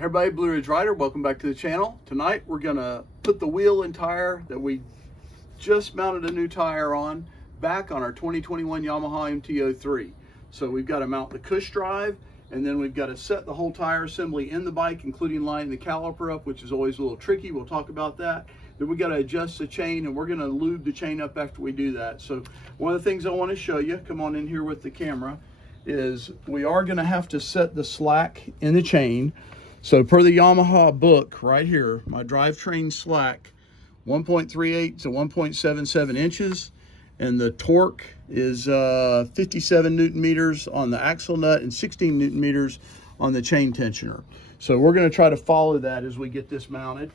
Everybody, Blue Ridge Rider, welcome back to the channel. Tonight we're gonna put the wheel and tire that we just mounted a new tire on back on our 2021 Yamaha MT-03. So we've got to mount the cush drive, and then we've got to set the whole tire assembly in the bike, including lining the caliper up, which is always a little tricky. We'll talk about that. Then we got to adjust the chain, and we're going to lube the chain up after we do that. So one of the things I want to show you, come on in here with the camera, is we are going to have to set the slack in the chain. So per the Yamaha book right here, my drivetrain slack 1.38 to 1.77 inches, and the torque is 57 Newton meters on the axle nut and 16 Newton meters on the chain tensioner. So we're going to try to follow that as we get this mounted.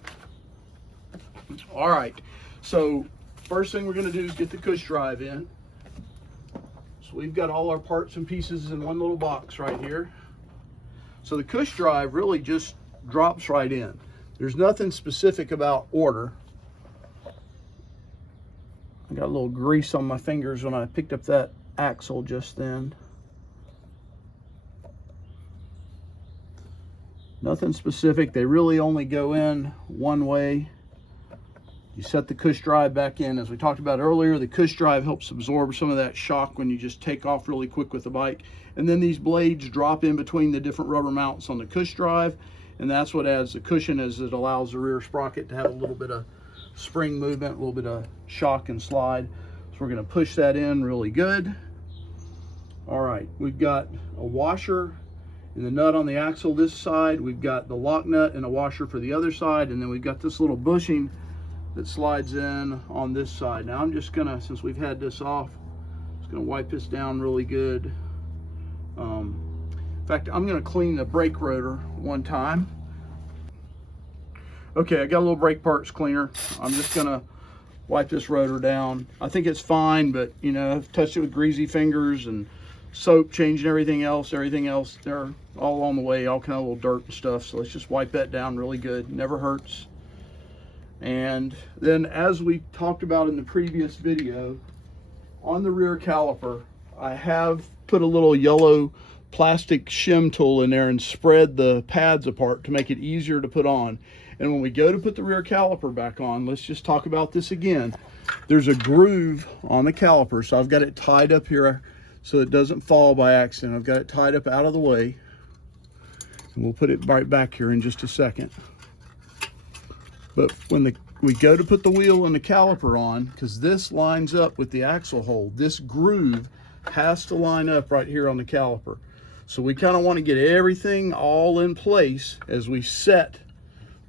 All right, so first thing we're going to do is get the cush drive in. So we've got all our parts and pieces in one little box right here. So the cush drive really just drops right in. There's nothing specific about order. I got a little grease on my fingers when I picked up that axle just then. Nothing specific. They really only go in one way. You set the cush drive back in. As we talked about earlier, the cush drive helps absorb some of that shock when you just take off really quick with the bike. And then these blades drop in between the different rubber mounts on the cush drive, and that's what adds the cushion, as it allows the rear sprocket to have a little bit of spring movement, a little bit of shock and slide. So we're going to push that in really good. All right, we've got a washer and the nut on the axle this side. We've got the lock nut and a washer for the other side, and then we've got this little bushing that slides in on this side. Now I'm just gonna, since we've had this off, just gonna wipe this down really good. In fact, I'm gonna clean the brake rotor one time. Okay, I got a little brake parts cleaner. I'm just gonna wipe this rotor down. I think it's fine, but you know, I've touched it with greasy fingers and soap, changing everything else, they're all on the way, all kind of little dirt and stuff. So let's just wipe that down really good. Never hurts. And then, as we talked about in the previous video, on the rear caliper, I have put a little yellow plastic shim tool in there and spread the pads apart to make it easier to put on. And when we go to put the rear caliper back on, let's just talk about this again. There's a groove on the caliper, so I've got it tied up here so it doesn't fall by accident. I've got it tied up out of the way, and we'll put it right back here in just a second. But when we go to put the wheel and the caliper on, because this lines up with the axle hole, this groove has to line up right here on the caliper. So we kind of want to get everything all in place as we set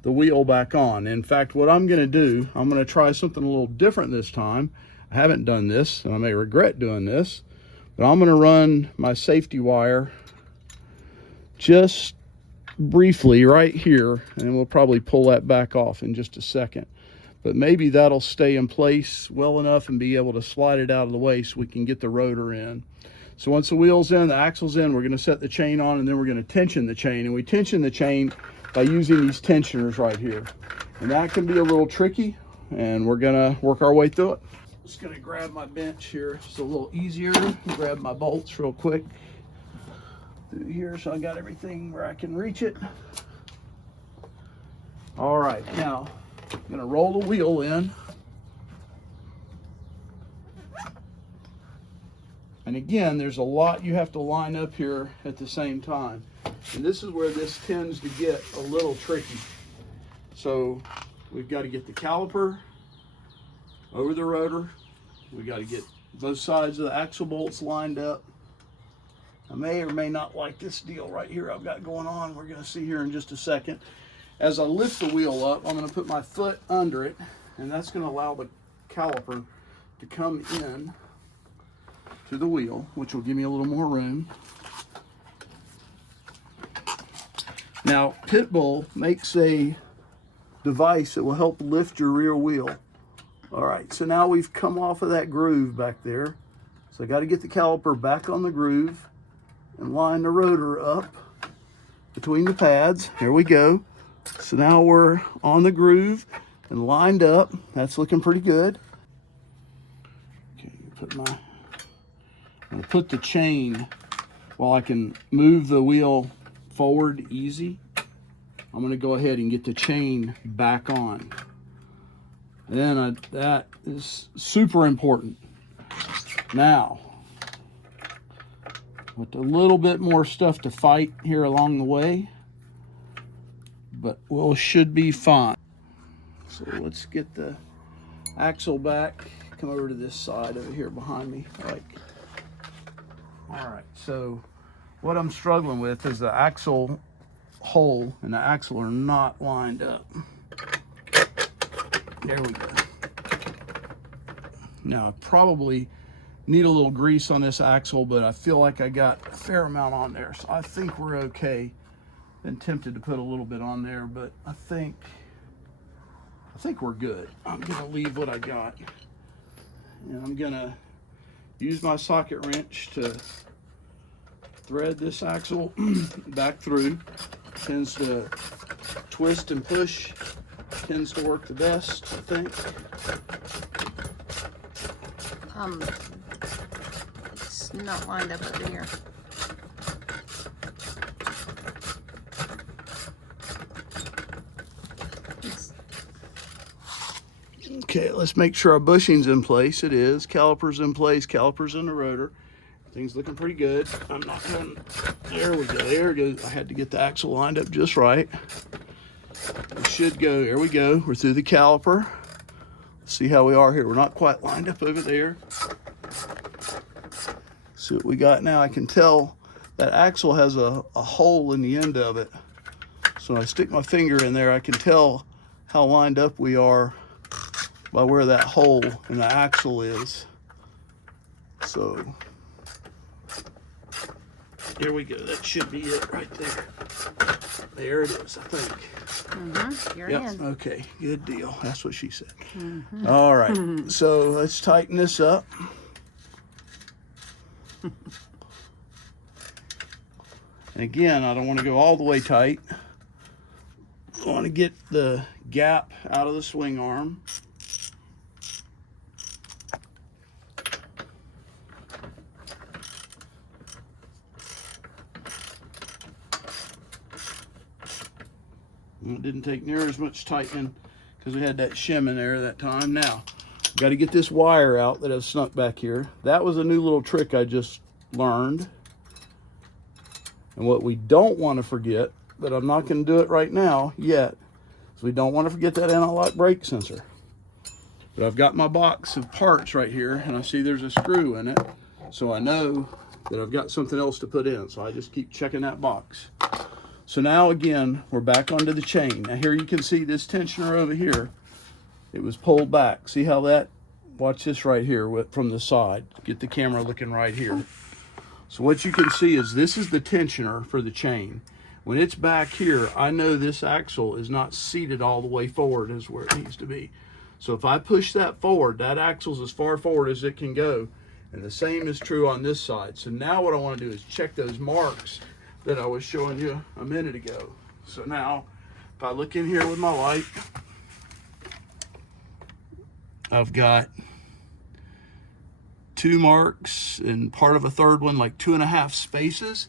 the wheel back on. In fact, what I'm going to do, I'm going to try something a little different this time. I haven't done this, and I may regret doing this, but I'm going to run my safety wire just briefly right here, and we'll probably pull that back off in just a second. But maybe that'll stay in place well enough and be able to slide it out of the way so we can get the rotor in. So once the wheel's in, the axle's in, we're going to set the chain on, and then we're going to tension the chain. And we tension the chain by using these tensioners right here. And that can be a little tricky, and we're going to work our way through it. Just going to grab my bench here. It's a little easier. Grab my bolts real quick through here, so I got everything where I can reach it. All right, now I'm going to roll the wheel in. And again, there's a lot you have to line up here at the same time. And this is where this tends to get a little tricky. So we've got to get the caliper over the rotor. We got to get both sides of the axle bolts lined up. I may or may not like this deal right here I've got going on. We're going to see here in just a second. As I lift the wheel up, I'm going to put my foot under it, and that's going to allow the caliper to come in to the wheel, which will give me a little more room. Now, Pitbull makes a device that will help lift your rear wheel. All right, so now we've come off of that groove back there. So I got to get the caliper back on the groove and line the rotor up between the pads. Here we go. So now we're on the groove and lined up. That's looking pretty good. Okay, I'm gonna put the chain while I can move the wheel forward easy. I'm going to go ahead and get the chain back on. And then that is super important. Now, with a little bit more stuff to fight here along the way, but we should be fine. So let's get the axle back. Come over to this side over here behind me. All right, so what I'm struggling with is the axle hole and the axle are not lined up. There we go. Now I probably need a little grease on this axle, but I feel like I got a fair amount on there, so I think we're okay. Been tempted to put a little bit on there, but I think we're good. I'm gonna leave what I got, and I'm gonna use my socket wrench to thread this axle back through. Tends to twist and push, tends to work the best, I think. It's not lined up over here. Okay, let's make sure our bushing's in place. It is. Caliper's in place, caliper's in the rotor. Things looking pretty good. I'm not going, there we go, there it goes. I had to get the axle lined up just right. It should go, there we go. We're through the caliper. Let's see how we are here. We're not quite lined up over there. See what we got now. I can tell that axle has a hole in the end of it. So when I stick my finger in there, I can tell how lined up we are by where that hole in the axle is. So there we go. That should be it right there. There it is, I think. You're in. Okay, good deal. That's what she said. All right, so let's tighten this up. And again, I don't want to go all the way tight. I want to get the gap out of the swing arm. It didn't take near as much tightening because we had that shim in there that time. Now, got to get this wire out that I've snuck back here. That was a new little trick I just learned. And what we don't want to forget, but I'm not going to do it right now yet, is we don't want to forget that anti-lock brake sensor. But I've got my box of parts right here, and I see there's a screw in it. So I know that I've got something else to put in. So I just keep checking that box. So now again, we're back onto the chain. Now here you can see this tensioner over here. It was pulled back. See how that, watch this right here from the side. Get the camera looking right here. So what you can see is this is the tensioner for the chain. When it's back here, I know this axle is not seated all the way forward as where it needs to be. So if I push that forward, that axle's as far forward as it can go. And the same is true on this side. So now what I want to do is check those marks that I was showing you a minute ago. So now, if I look in here with my light, I've got 2 marks and part of a third one, like 2.5 spaces.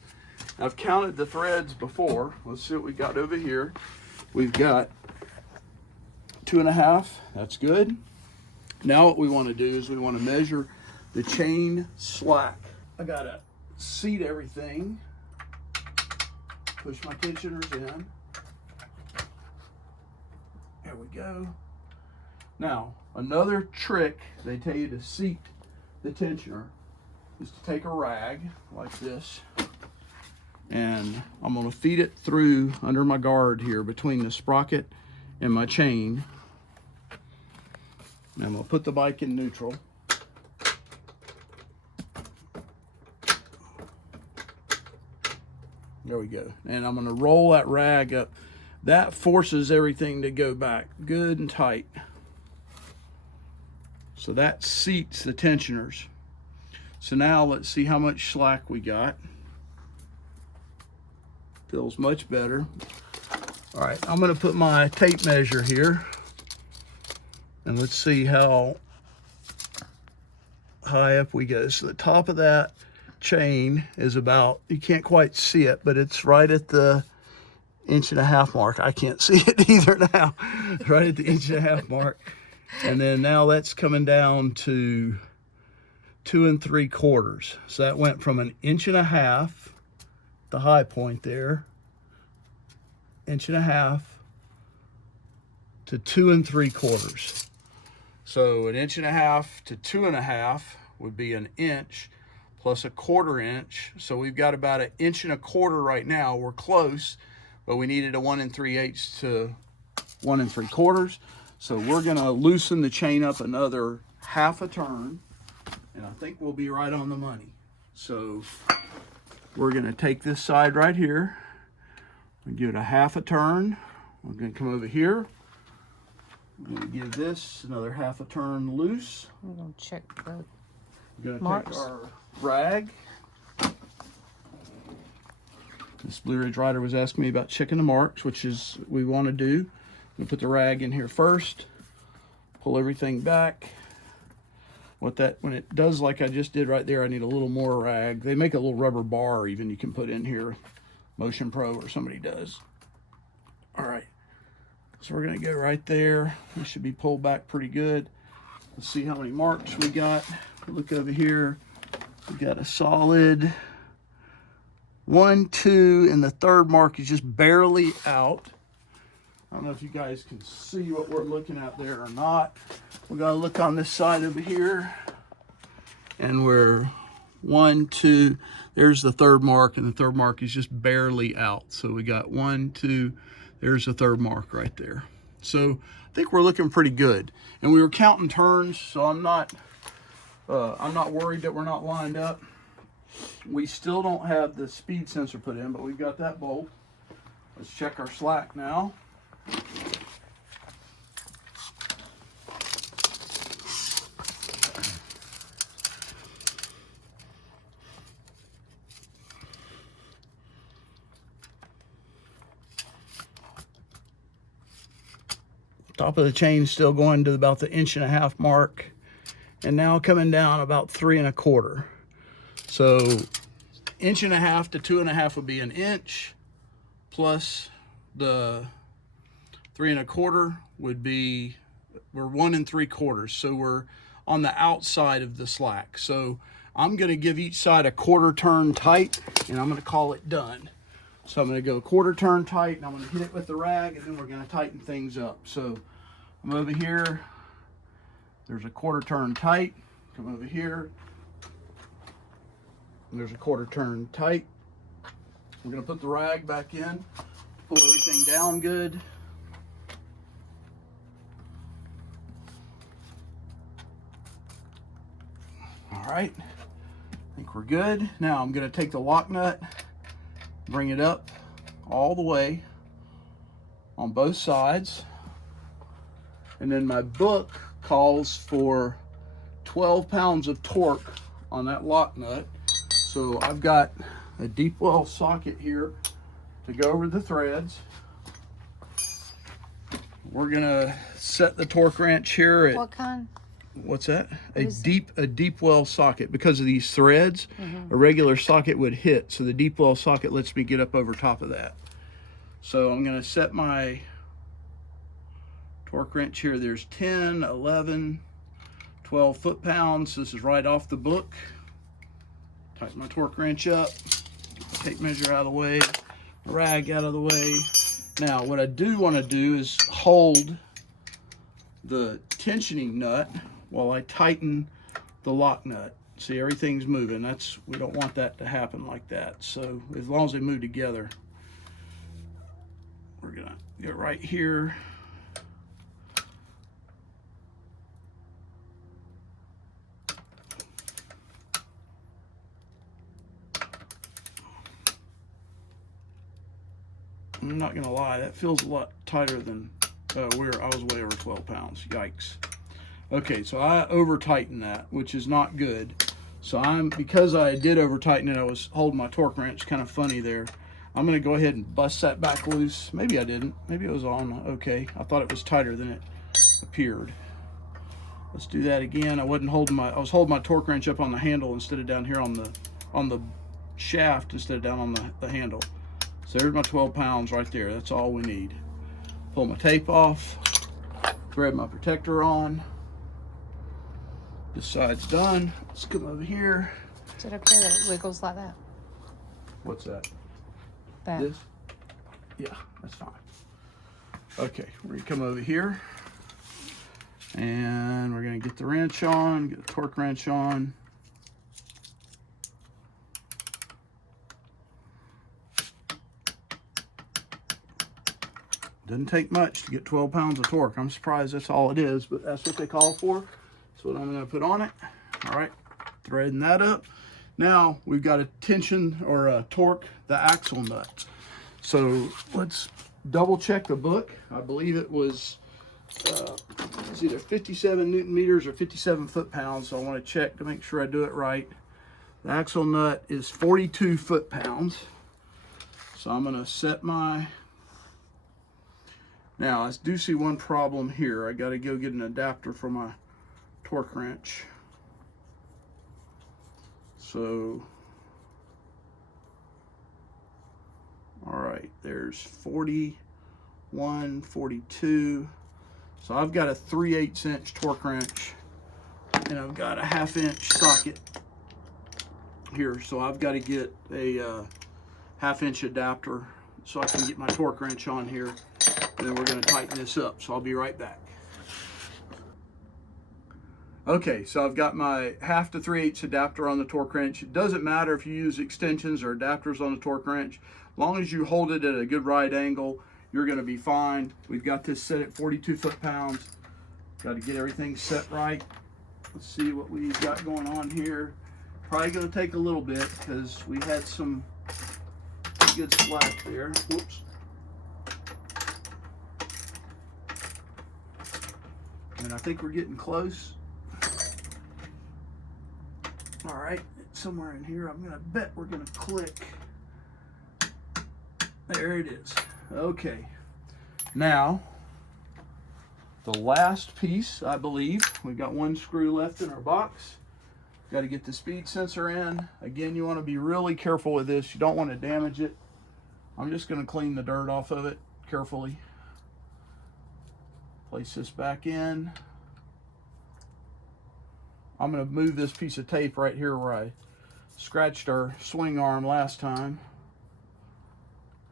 I've counted the threads before. Let's see what we got over here. We've got 2.5, that's good. Now what we want to do is we want to measure the chain slack. I gotta seat everything. Push my tensioners in. There we go. Now, another trick they tell you to seat the tensioner is to take a rag like this, and I'm going to feed it through under my guard here between the sprocket and my chain. And I'm going to put the bike in neutral. There we go. And I'm going to roll that rag up. That forces everything to go back good and tight. So that seats the tensioners. So now let's see how much slack we got. Feels much better. All right, I'm going to put my tape measure here. And let's see how high up we go. So the top of that chain is about, you can't quite see it, but it's right at the 1.5 mark. I can't see it either now. Right at the 1.5 mark. And then now that's coming down to 2 3/4. So that went from 1.5 inches, the high point there, 1.5 inches to 2 3/4. So 1.5 inches to 2.5 inches would be 1 inch plus 1/4 inch. So we've got about 1.25 inches right now. We're close, but we needed a 1 3/8 to 1 3/4. So we're gonna loosen the chain up another 1/2 turn, and I think we'll be right on the money. So we're gonna take this side right here and give it a 1/2 turn. We're gonna come over here. We're gonna give this another 1/2 turn loose. I'm gonna check the We're gonna marks. take our rag. This Blue Ridge rider was asking me about checking the marks, which is we want to do. I'm gonna put the rag in here first, pull everything back. When it does like I just did right there, I need a little more rag. They make a little rubber bar even you can put in here, Motion Pro or somebody does. All right, so we're gonna go right there. We should be pulled back pretty good. Let's see how many marks we got. Look over here. We got a solid 1, 2, and the third mark is just barely out. I don't know if you guys can see what we're looking at there or not. We gotta look on this side over here. And we're 1, 2, there's the third mark, and the third mark is just barely out. So we got 1, 2, there's the third mark right there. So I think we're looking pretty good. And we were counting turns, so I'm not worried that we're not lined up. We still don't have the speed sensor put in, but we've got that bolt. Let's check our slack now. Top of the chain still going to about the 1.5 inch mark, and now coming down about 3 1/4. So 1.5 inches to 2.5 inches would be 1 inch, plus the 3 1/4 would be, we're 1 3/4. So we're on the outside of the slack. So I'm gonna give each side a 1/4 turn tight, and I'm gonna call it done. So I'm gonna go 1/4 turn tight, and I'm gonna hit it with the rag, and then we're gonna tighten things up. So I'm over here, there's a 1/4 turn tight. Come over here, and there's a 1/4 turn tight. We're gonna put the rag back in, pull everything down good. All right, I think we're good. Now I'm gonna take the lock nut, bring it up all the way on both sides. And then my book calls for 12 pounds of torque on that lock nut. So I've got a deep well socket here to go over the threads. We're gonna set the torque wrench here at, what kind? what's that? A deep well socket. Because of these threads, a regular socket would hit. So the deep well socket lets me get up over top of that. So I'm gonna set my torque wrench here. There's 10, 11, 12 foot-pounds. This is right off the book. Tighten my torque wrench up. Get the tape measure out of the way. Rag out of the way. Now, what I do want to do is hold the tensioning nut while I tighten the lock nut. See, everything's moving. We don't want that to happen like that. So as long as they move together, we're gonna get right here. I'm not gonna lie, that feels a lot tighter than I was way over 12 pounds. Yikes. Okay, so I over tightened that, which is not good. So because I did over tighten it, I was holding my torque wrench kind of funny there. I'm gonna go ahead and bust that back loose. Maybe I didn't. Maybe it was on okay. I thought it was tighter than it appeared. Let's do that again. I was holding my torque wrench up on the handle instead of down here on the shaft instead of down on the handle. So there's my 12 pounds right there. That's all we need. Pull my tape off, thread my protector on. This side's done. Let's come over here. Is it okay that it wiggles like that? What's that? That. This? Yeah, that's fine. Okay, we're gonna come over here and we're gonna get the wrench on, get the torque wrench on. Doesn't take much to get 12 pounds of torque. I'm surprised that's all it is, but that's what they call for. That's what I'm gonna put on it. All right, threading that up. Now we've got to tension or torque the axle nuts. So let's double check the book. I believe it was it's either 57 Newton meters or 57 foot-pounds. So I want to check to make sure I do it right. The axle nut is 42 foot-pounds. So I'm gonna set my, now I do see one problem here. I got to go get an adapter for my torque wrench. So, all right, there's 41, 42. So I've got a 3/8 inch torque wrench and I've got a 1/2 inch socket here. So I've got to get a 1/2 inch adapter so I can get my torque wrench on here. And then we're going to tighten this up. So I'll be right back. Okay, so I've got my 1/2 to 3/8 adapter on the torque wrench. It doesn't matter if you use extensions or adapters on the torque wrench. As long as you hold it at a good right angle, you're gonna be fine. We've got this set at 42 foot-pounds. Got to get everything set right. Let's see what we've got going on here. Probably gonna take a little bit because we had some good slack there. Whoops. And I think we're getting close. All right, somewhere in here, I'm gonna bet we're gonna click. There it is. Okay, now the last piece, I believe. We've got one screw left in our box. Got to get the speed sensor in. Again, you want to be really careful with this. You don't want to damage it. I'm just gonna clean the dirt off of it carefully. Place this back in. I'm going to move this piece of tape right here where I scratched our swing arm last time.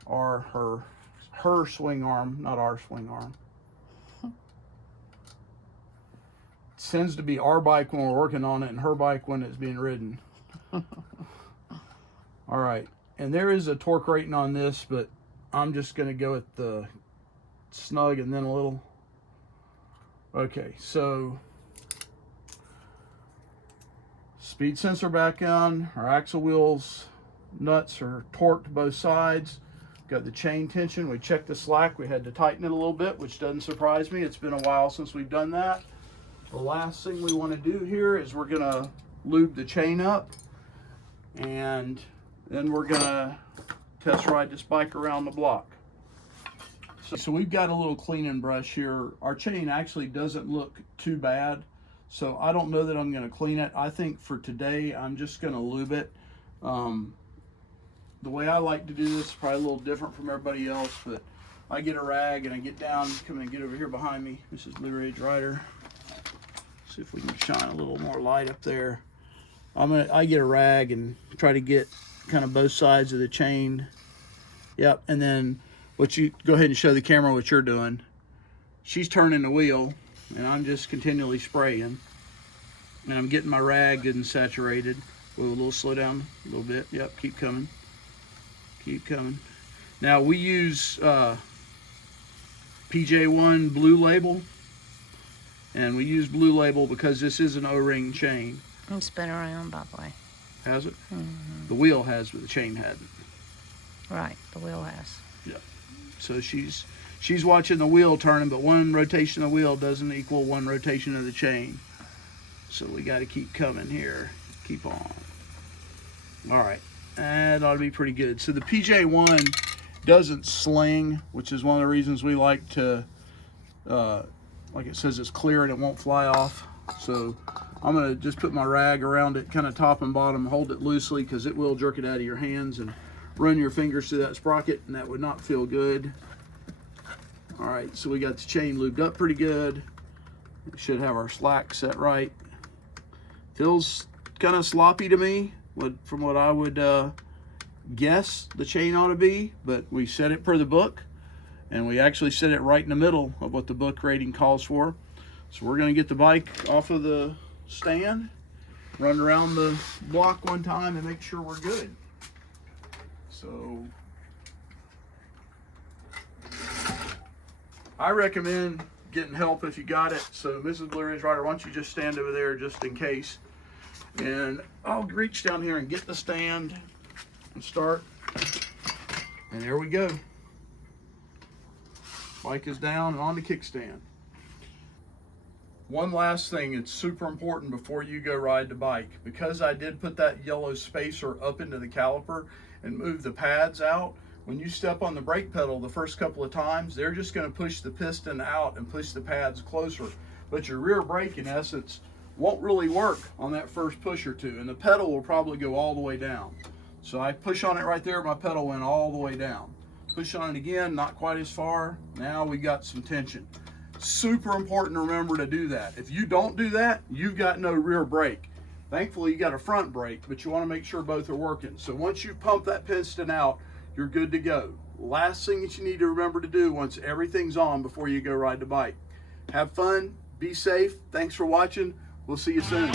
Or her swing arm, not our swing arm. It tends to be our bike when we're working on it and her bike when it's being ridden. All right, and there is a torque rating on this, but I'm just going to go with the snug and then a little. Okay, so speed sensor back on, our axle wheels nuts are torqued both sides. Got the chain tension. We checked the slack. We had to tighten it a little bit, which doesn't surprise me. It's been a while since we've done that. The last thing we want to do here is we're gonna lube the chain up, and then we're gonna test ride this bike around the block. So we've got a little cleaning brush here. Our chain actually doesn't look too bad, so I don't know that I'm going to clean it. I think for today, I'm just going to lube it. The way I like to do this is probably a little different from everybody else, but I get a rag and I get down, come and get over here behind me. This is Blue Ridge Rider. See if we can shine a little more light up there. I get a rag and try to get kind of both sides of the chain. Yep, and then you go ahead and show the camera what you're doing. She's turning the wheel and I'm just continually spraying, and I'm getting my rag good and saturated. We'll a little slow down a little bit. Yep, keep coming, keep coming. Now we use PJ1 Blue Label, and we use Blue Label because this is an O-ring chain. It's been around, by the way. Has it? Mm-hmm. The wheel has, but the chain hadn't. Right, the wheel has. Yeah. So she's watching the wheel turning, but one rotation of the wheel doesn't equal one rotation of the chain. So we got to keep coming here. Keep on. All right, that ought to be pretty good. So the PJ1 doesn't sling, which is one of the reasons we like to, like it says, it's clear and it won't fly off. So I'm gonna just put my rag around it, kind of top and bottom, hold it loosely because it will jerk it out of your hands. And run your fingers through that sprocket, and that would not feel good. All right, so we got the chain lubed up pretty good. We should have our slack set right. Feels kind of sloppy to me, from what I would guess the chain ought to be, but we set it per the book, and we actually set it right in the middle of what the book rating calls for. So we're gonna get the bike off of the stand, run around the block one time and make sure we're good. So I recommend getting help if you got it. So Mrs. Blue Ridge Rider, why don't you just stand over there just in case. And I'll reach down here and get the stand and start. And there we go. Bike is down and on the kickstand. One last thing, it's super important before you go ride the bike. Because I did put that yellow spacer up into the caliper and move the pads out, when you step on the brake pedal the first couple of times, they're just going to push the piston out and push the pads closer. But your rear brake, in essence, won't really work on that first push or two, and the pedal will probably go all the way down. So I push on it right there, my pedal went all the way down. Push on it again, not quite as far. Now we got some tension. Super important to remember to do that. If you don't do that, you've got no rear brake. Thankfully, you got a front brake, but you want to make sure both are working. So once you pump that piston out, you're good to go. Last thing that you need to remember to do once everything's on before you go ride the bike. Have fun, be safe. Thanks for watching. We'll see you soon.